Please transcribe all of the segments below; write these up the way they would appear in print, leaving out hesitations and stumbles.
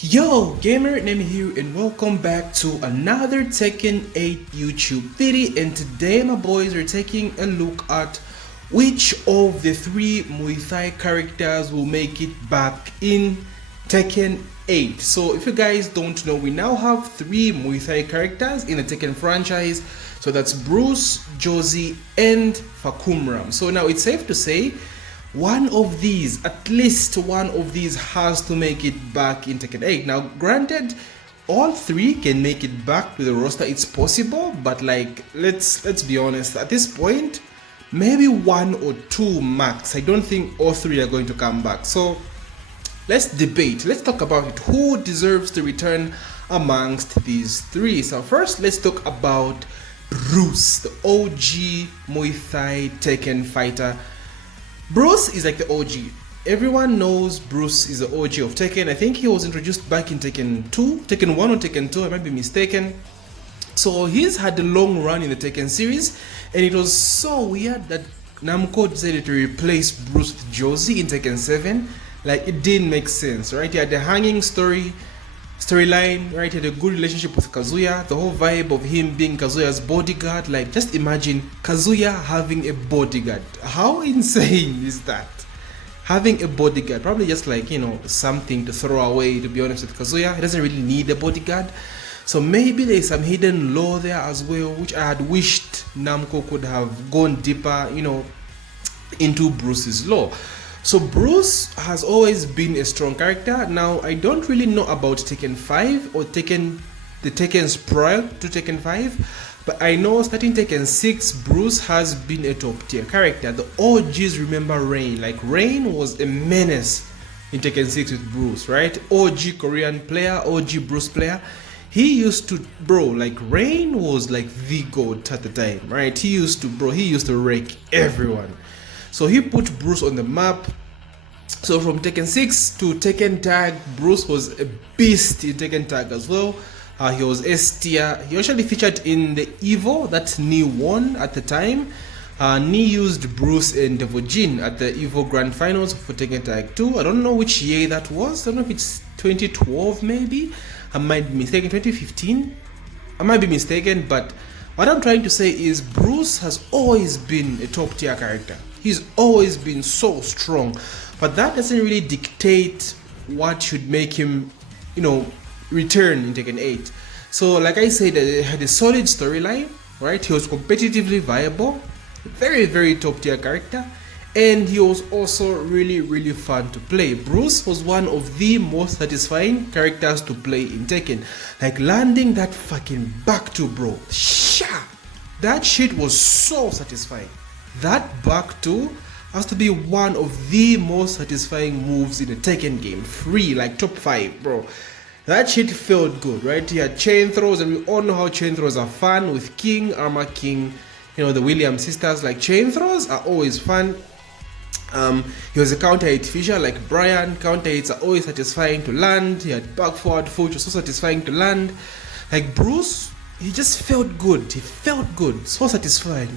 Yo, gamer name here and welcome back to another Tekken 8 YouTube video, and today my boys are taking a look at which of the three Muay Thai characters will make it back in Tekken 8. So if you guys don't know, we now have three Muay Thai characters in the Tekken franchise. So that's Bruce, Josie and Fahkumram. So now it's safe to say one of these, at least one of these, has to make it back in Tekken 8. Now granted, all three can make it back to the roster, it's possible, but like let's be honest, at this point maybe one or two max. I don't think all three are going to come back. So let's debate, let's talk about it. Who deserves to return amongst these three? So first let's talk about Bruce, the OG Muay Thai Tekken fighter. Bruce is like the OG. Everyone knows Bruce is the OG of Tekken. I think he was introduced back in Tekken 2, Tekken 1 or Tekken 2, I might be mistaken. So he's had a long run in the Tekken series, and it was so weird that Namco decided to replace Bruce with Josie in Tekken 7. Like, it didn't make sense, right? He had the hanging storyline, right? He had a good relationship with Kazuya, the whole vibe of him being Kazuya's bodyguard. Like, just imagine Kazuya having a bodyguard. How insane is that? Having a bodyguard, probably just like, you know, something to throw away, to be honest with Kazuya. He doesn't really need a bodyguard. So maybe there's some hidden lore there as well, which I had wished Namco could have gone deeper, you know, into Bruce's lore. So Bruce has always been a strong character. Now I don't really know about Tekken 5 or the Tekkens prior to Tekken 5, but I know starting Tekken 6, Bruce has been a top tier character. The OGs remember Rain. Like, Rain was a menace in Tekken 6 with Bruce, right? OG Korean player, OG Bruce player. He used to, bro, like Rain was like the GOAT at the time, right? He used to wreck everyone. So he put Bruce on the map. So from Tekken 6 to Tekken Tag, Bruce was a beast in Tekken Tag as well. He was S tier. He actually featured in the Evo that Nee won at the time. Nee used Bruce and Devojin at the Evo Grand Finals for Tekken Tag 2. I don't know which year that was. I don't know if it's 2012 maybe. I might be mistaken, 2015. I might be mistaken, but what I'm trying to say is Bruce has always been a top tier character. He's always been so strong, but that doesn't really dictate what should make him, you know, return in Tekken 8. So like I said, it had a solid storyline, right? He was competitively viable, very top tier character, and he was also really fun to play. Bruce was one of the most satisfying characters to play in Tekken. Like, landing that fucking back two, bro, that shit was so satisfying. That back two has to be one of the most satisfying moves in a Tekken game. Free, like top 5, bro. That shit felt good, right? He had chain throws, and we all know how chain throws are fun with King, Armor King, you know, the Williams sisters. Like, chain throws are always fun. He was a counter hit fisher like Brian. Counter hits are always satisfying to land. He had back forward foot, which was so satisfying to land. Like, Bruce, he just felt good. He felt good, so satisfying.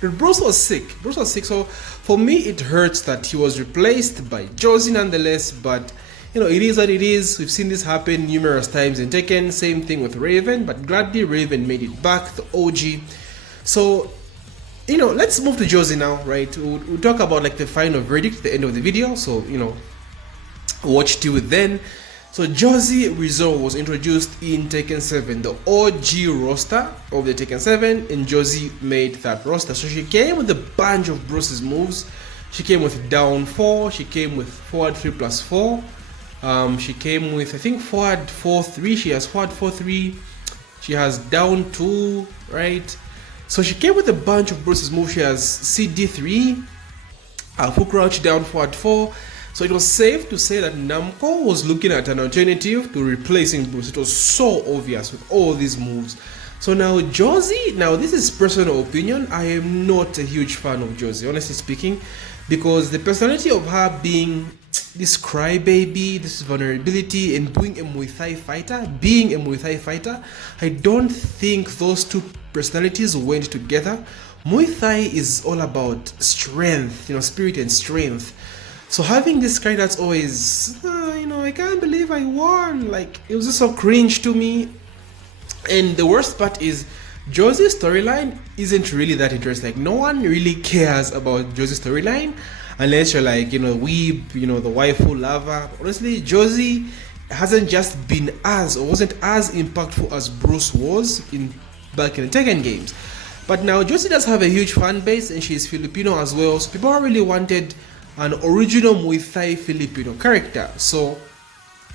Bruce was sick. So for me, it hurts that he was replaced by Josie nonetheless, but you know, it is what it is. We've seen this happen numerous times in Tekken. Same thing with Raven, but gladly Raven made it back, the OG. So, you know, let's move to Josie now, right? We'll talk about like the final verdict at the end of the video, so you know, watch till then. So Josie Rizal was introduced in Tekken 7, the OG roster of the Tekken 7, and Josie made that roster. So she came with a bunch of Bruce's moves. She came with down 4, she came with forward 3+4, she came with, I think, forward 4-3, she has forward 4-3, she has down 2, right? So she came with a bunch of Bruce's moves. She has CD3, full crouch down forward 4. So it was safe to say that Namco was looking at an alternative to replacing Bruce. It was so obvious with all these moves. So now Josie, now this is personal opinion, I am not a huge fan of Josie, honestly speaking, because the personality of her being this crybaby, this vulnerability, and being a Muay Thai fighter, I don't think those two personalities went together. Muay Thai is all about strength, you know, spirit and strength. So having this guy that's always, I can't believe I won. Like, it was just so cringe to me. And the worst part is, Josie's storyline isn't really that interesting. Like, no one really cares about Josie's storyline unless you're like, weeb, the waifu lover. Honestly, Josie hasn't just been or wasn't as impactful as Bruce was back in the Tekken games. But now Josie does have a huge fan base, and she's Filipino as well. So people really wanted an original Muay Thai Filipino character. So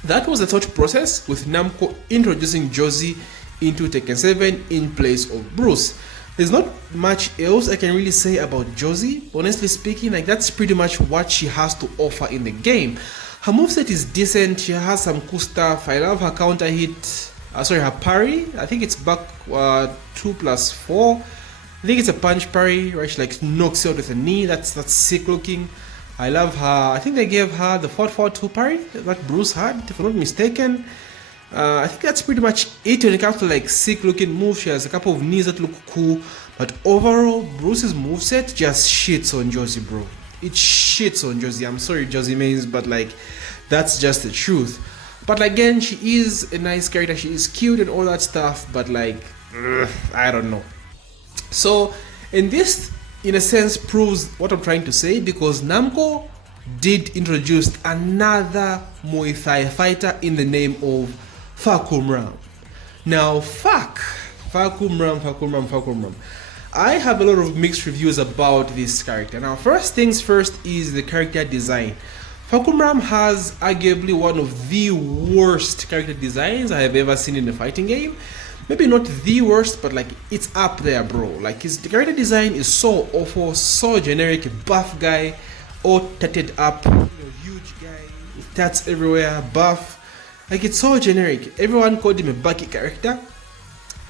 that was the thought process with Namco introducing Josie into Tekken 7 in place of Bruce. There's not much else I can really say about Josie. Honestly speaking, like, that's pretty much what she has to offer in the game. Her moveset is decent, she has some cool stuff. I love her counter hit, her parry. I think it's back 2+4. I think it's a punch parry, right? She like knocks you out with a knee. That's sick looking. I love her. I think they gave her the 4-4-2 parry that Bruce had, if I'm not mistaken. I think that's pretty much it when it comes to like sick looking moves. She has a couple of knees that look cool, but overall, Bruce's moveset just shits on Josie, bro. It shits on Josie. I'm sorry, Josie Mays, but like, that's just the truth. But again, she is a nice character. She is cute and all that stuff, but like, I don't know. So, and this, in a sense, proves what I'm trying to say, because Namco did introduce another Muay Thai fighter in the name of Fahkumram. Now, Fahkumram. I have a lot of mixed reviews about this character. Now, first things first is the character design. Fahkumram has arguably one of the worst character designs I have ever seen in a fighting game. Maybe not the worst, but like, it's up there, bro. Like, his character design is so awful, so generic. Buff guy, all tatted up, huge guy, with tats everywhere, buff. Like, it's so generic. Everyone called him a Bucky character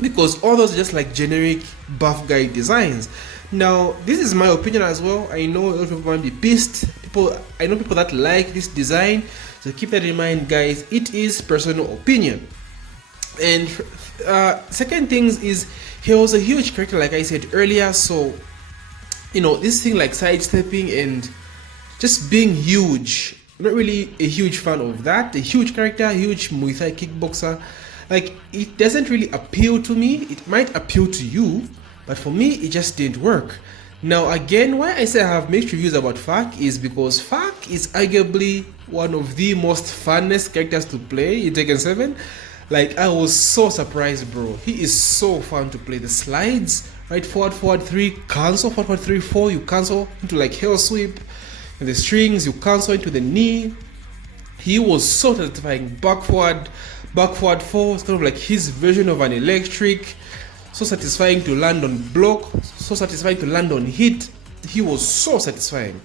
because all those are just like generic buff guy designs. Now, this is my opinion as well. I know a lot of people might be pissed. I know people that like this design, so keep that in mind, guys. It is personal opinion. And second things is, he was a huge character, like I said earlier. So, this thing like sidestepping and just being huge, I'm not really a huge fan of that. A huge character, huge Muay Thai kickboxer, like, it doesn't really appeal to me. It might appeal to you, but for me, it just didn't work. Now, again, why I say I have mixed reviews about Fak is because Fak is arguably one of the most funnest characters to play in Tekken 7. Like, I was so surprised, bro. He is so fun to play. The slides, right, forward 3, cancel, forward 3, 4, you cancel into like hell sweep. And the strings, you cancel into the knee. He was so satisfying. Back forward 4, it's kind of like his version of an electric. So satisfying to land on block, so satisfying to land on hit. He was so satisfying.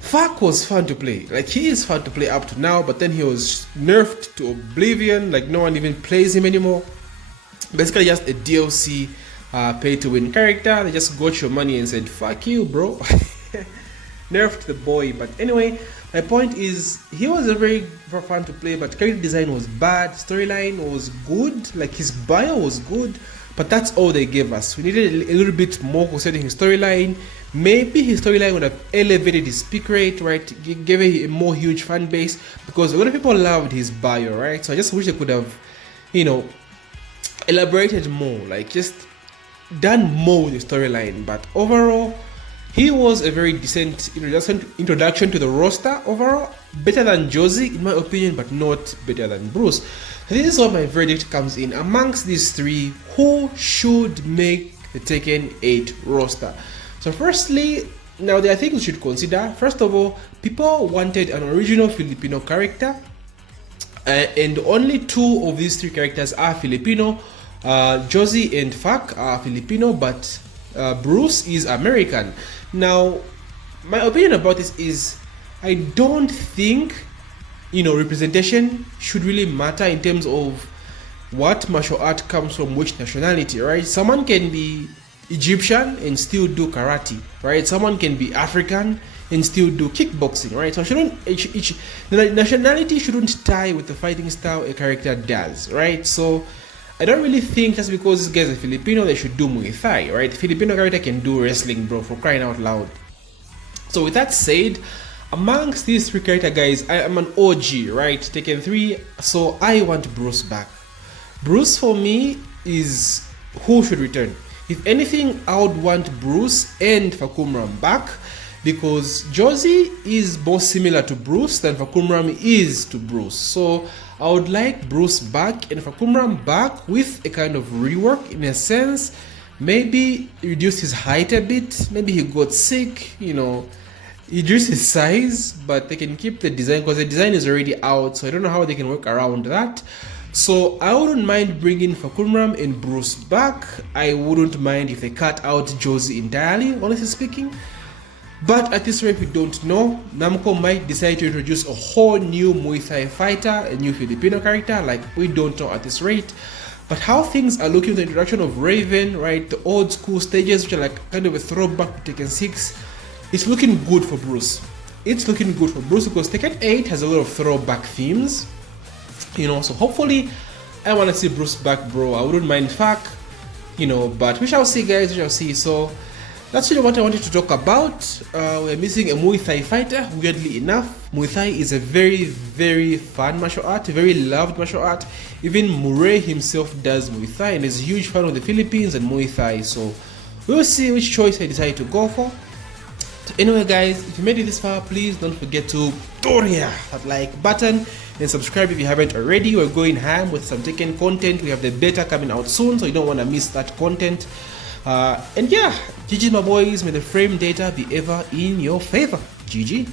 Fak was fun to play. Like, he is fun to play up to now, but then he was nerfed to oblivion. Like, no one even plays him anymore. Basically just a DLC pay to win character. They just got your money and said, fuck you, bro. Nerfed the boy. But anyway, my point is, he was a very fun to play, but character design was bad. Storyline was good. Like, his bio was good, but that's all they gave us. We needed a little bit more concerning his storyline. Maybe his storyline would have elevated his peak rate, right? Gave a more huge fan base, because a lot of people loved his bio, right? So I just wish they could have, elaborated more, like just done more with the storyline. But overall, he was a very decent introduction to the roster. Overall, better than Josie in my opinion, but not better than Bruce. This is where my verdict comes in. Amongst these three, who should make the Tekken 8 roster? So firstly, now there are things we should consider. First of all, people wanted an original Filipino character, and only two of these three characters are Filipino. Josie and Fak are Filipino, but Bruce is American. Now, my opinion about this is, I don't think representation should really matter in terms of what martial art comes from which nationality, right? Someone can be Egyptian and still do karate, right? Someone can be African and still do kickboxing, right? So the nationality shouldn't tie with the fighting style a character does, right? So I don't really think just because this guy's a Filipino, they should do Muay Thai, right? Filipino character can do wrestling, bro, for crying out loud. So with that said, Amongst these three character guys, I am an OG, right? Tekken 3, so I want Bruce back. Bruce for me is who should return. If anything, I would want Bruce and Fahkumram back, because Josie is more similar to Bruce than Fahkumram is to Bruce. So I would like Bruce back and Fahkumram back with a kind of rework, in a sense. Maybe reduce his height a bit, maybe he got sick, you know, reduce his size, but they can keep the design because the design is already out, so I don't know how they can work around that. So I wouldn't mind bringing Fahkumram and Bruce back. I wouldn't mind if they cut out Josie entirely, honestly speaking. But at this rate, we don't know. Namco might decide to introduce a whole new Muay Thai fighter, a new Filipino character, like we don't know at this rate. But how things are looking with the introduction of Raven, right, the old school stages, which are like kind of a throwback to Tekken 6, it's looking good for Bruce. It's looking good for Bruce because Tekken 8 has a lot of throwback themes, you know, so hopefully I want to see Bruce back, bro. I wouldn't mind Fak, you know, but we shall see, guys, we shall see. So that's really what I wanted to talk about. We're missing a Muay Thai fighter, weirdly enough. Muay Thai is a very, very fun martial art, a very loved martial art. Even Murray himself does Muay Thai and is a huge fan of the Philippines and Muay Thai. So we'll see which choice I decide to go for. So anyway, guys, if you made it this far, please don't forget to that like button and subscribe if you haven't already. We're going ham with some Tekken content. We have the beta coming out soon, so you don't want to miss that content. And yeah, GG my boys, may the frame data be ever in your favor. GG.